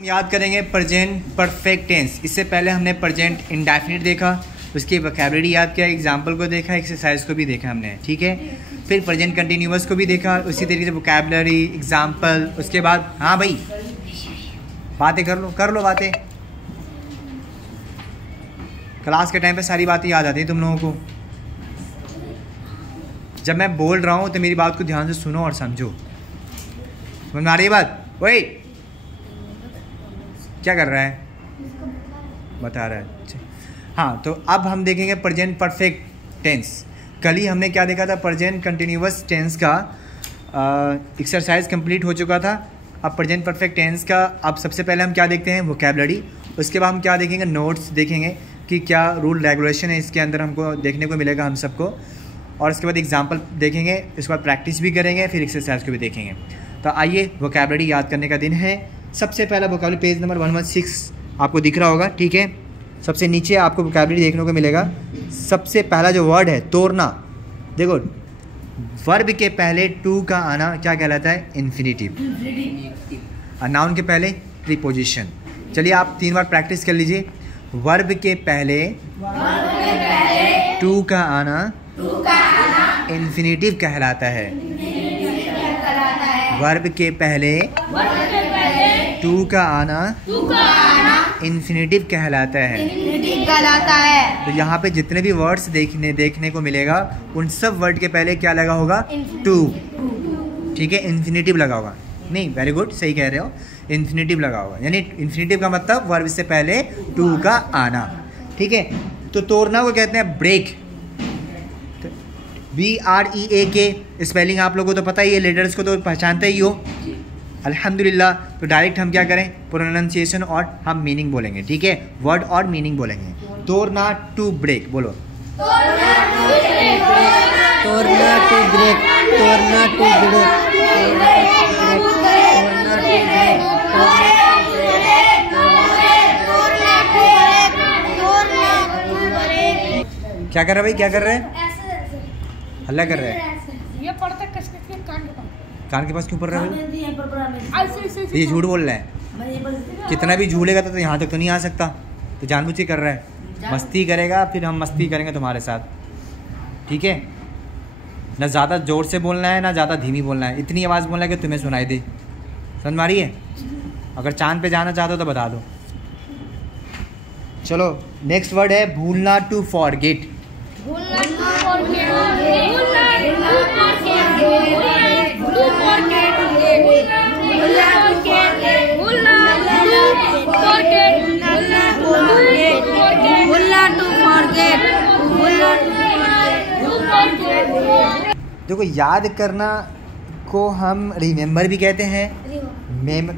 याद करेंगे present perfect tense. इससे पहले हमने प्रेजेंट इंडेफिनिट देखा, उसकी वोकैबुलरी याद किया, एग्जाम्पल को देखा, एक्सरसाइज को भी देखा हमने, ठीक है। फिर प्रेजेंट कंटिन्यूअस को भी देखा, उसी तरीके से वोकैबुलरी, एग्जाम्पल। उसके बाद हाँ भाई बातें कर लो बातें। क्लास के टाइम पे सारी बातें याद आती हैं तुम लोगों को। जब मैं बोल रहा हूँ तो मेरी बात को ध्यान से सुनो और समझो। समझ में आ रही है बात? वही क्या कर रहा है? बता रहा है। अच्छा हाँ, तो अब हम देखेंगे प्रेजेंट परफेक्ट टेंस। कल ही हमने क्या देखा था? प्रेजेंट कंटिन्यूअस टेंस का एक्सरसाइज कंप्लीट हो चुका था। अब प्रेजेंट परफेक्ट टेंस का अब सबसे पहले हम क्या देखते हैं? वोकैबुलरी। उसके बाद हम क्या देखेंगे? नोट्स देखेंगे कि क्या रूल रेगुलेशन है इसके अंदर हमको देखने को मिलेगा हम सबको। और उसके बाद एग्जाम्पल देखेंगे, उसके बाद प्रैक्टिस भी करेंगे, फिर एक्सरसाइज को भी देखेंगे। तो आइए वोकैबुलरी याद करने का दिन है। सबसे पहला वोकैबुलरी पेज नंबर 116 आपको दिख रहा होगा, ठीक है। सबसे नीचे आपको वोकैबुलरी देखने को मिलेगा। सबसे पहला जो वर्ड है तोड़ना। देखो वर्ब के पहले टू का आना क्या कहलाता है? इन्फिनिटिव। और नाउन के पहले प्रीपोजिशन। चलिए आप 3 बार प्रैक्टिस कर लीजिए। वर्ब के पहले टू का आना इन्फिनिटिव कहलाता है। वर्ब के पहले टू का आना इन्फिनिटिव कहलाता है। तो यहाँ पे जितने भी वर्ड्स देखने को मिलेगा उन सब वर्ड के पहले क्या लगा होगा? टू, ठीक है। इन्फिनिटिव लगा होगा। नहीं, वेरी गुड, सही कह रहे हो, इन्फिनिटिव लगा होगा। यानी इन्फिनिटिव का मतलब वर्ब से पहले टू का आना, ठीक है। तो तोड़ना को कहते हैं ब्रेक। BREAK स्पेलिंग आप लोगों को तो पता ही है, लेटर्स को तो पहचानते ही हो अल्हम्दुलिल्लाह। तो डायरेक्ट हम क्या करें? प्रोनाउंसिएशन और हम मीनिंग बोलेंगे, ठीक है। वर्ड और मीनिंग बोलेंगे। तोड़ना टू ब्रेक, बोलो। तोड़ना टू ब्रेक, तोड़ना टू ब्रेक, तोड़ना टू ब्रेक। क्या कर रहे भाई? क्या कर रहे हैं? हल्ला कर रहे हैं। ये पढ़ता किसके कान के पास क्यों पड़ रहा है? ऐसे ये झूठ बोल रहा है। कितना भी झूलेगा तो यहाँ तक तो नहीं आ सकता। तो जानबूझ के कर रहा है। मस्ती करेगा फिर हम मस्ती करेंगे तुम्हारे साथ, ठीक है। ना ज़्यादा ज़ोर से बोलना है ना ज़्यादा धीमी बोलना है। इतनी आवाज़ बोलना है कि तुम्हें सुनाई दे। समझ में आ रही है? अगर चांद पे जाना चाहते हो तो बता दो। चलो नेक्स्ट वर्ड है भूलना, टू फॉरगेट। देखो याद करना को हम रिमेम्बर भी कहते हैं,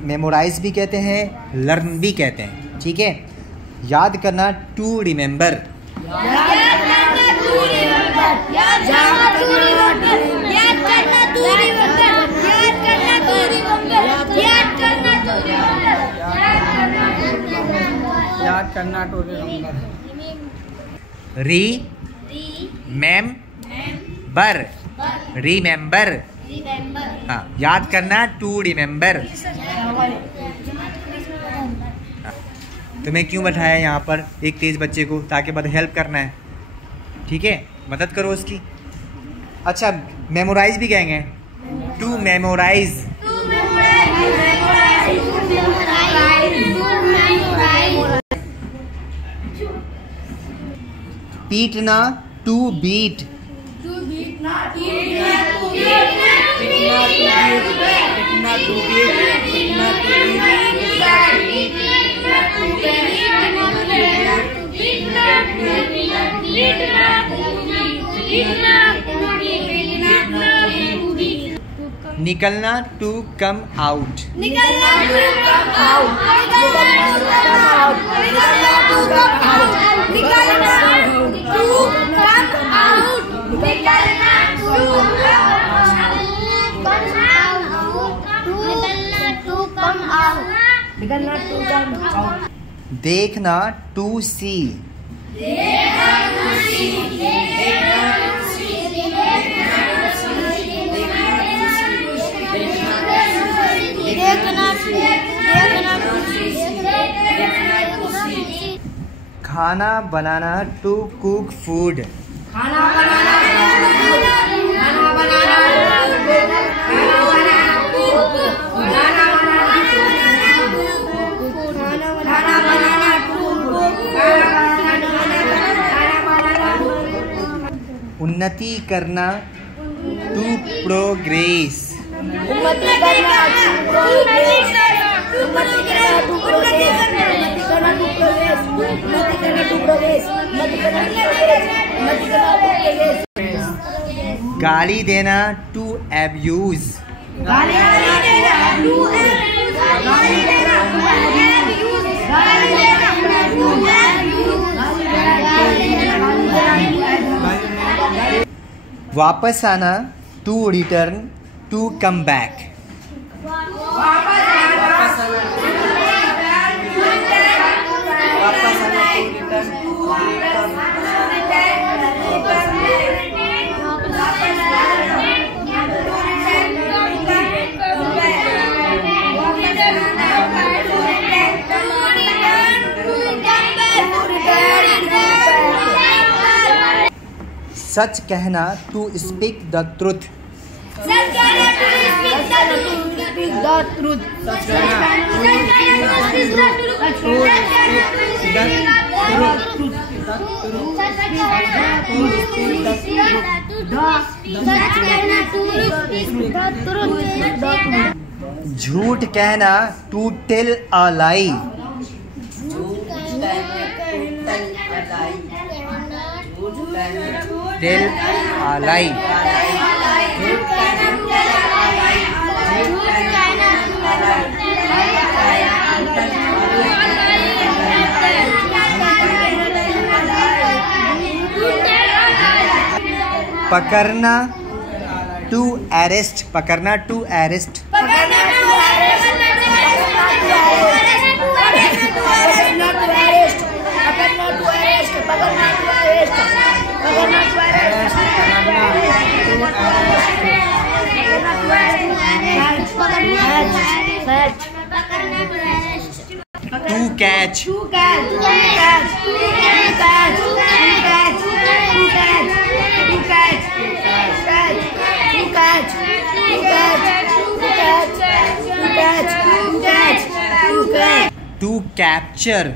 मेमोराइज भी कहते हैं, लर्न भी कहते हैं, ठीक है। याद करना टू रिमेम्बर। याद करना टू रिमेम्बर। रिमेम्बर। हाँ, याद करना टू रिमेम्बर। तुम्हें क्यों बैठाया यहाँ पर एक तेज बच्चे को? ताकि बाद हेल्प करना है, ठीक है, मदद करो उसकी। अच्छा मेमोराइज भी कहेंगे, टू मेमोराइज। पीटना टू बीट। निकलना टू कम आउट। निकलना टू कम आउट। निकलना टू कम आउट। निकलना टू कम आउट। निकलना टू कम आउट। निकलना टू कम आउट। देखना टू सी। खाना बनाना टू कुक फूड। खाना बनाना खाना बनाना उन्नति करना टू प्रोग्रेस। उन्नति करना गाली देना टू एब्यूज। वापस आना to return to come back. सच कहना टू स्पीक द ट्रुथ। झूठ कहना to tell a lie. Tell a lie. पकड़ना टू अरेस्ट। पकड़ना to arrest. To catch. To capture.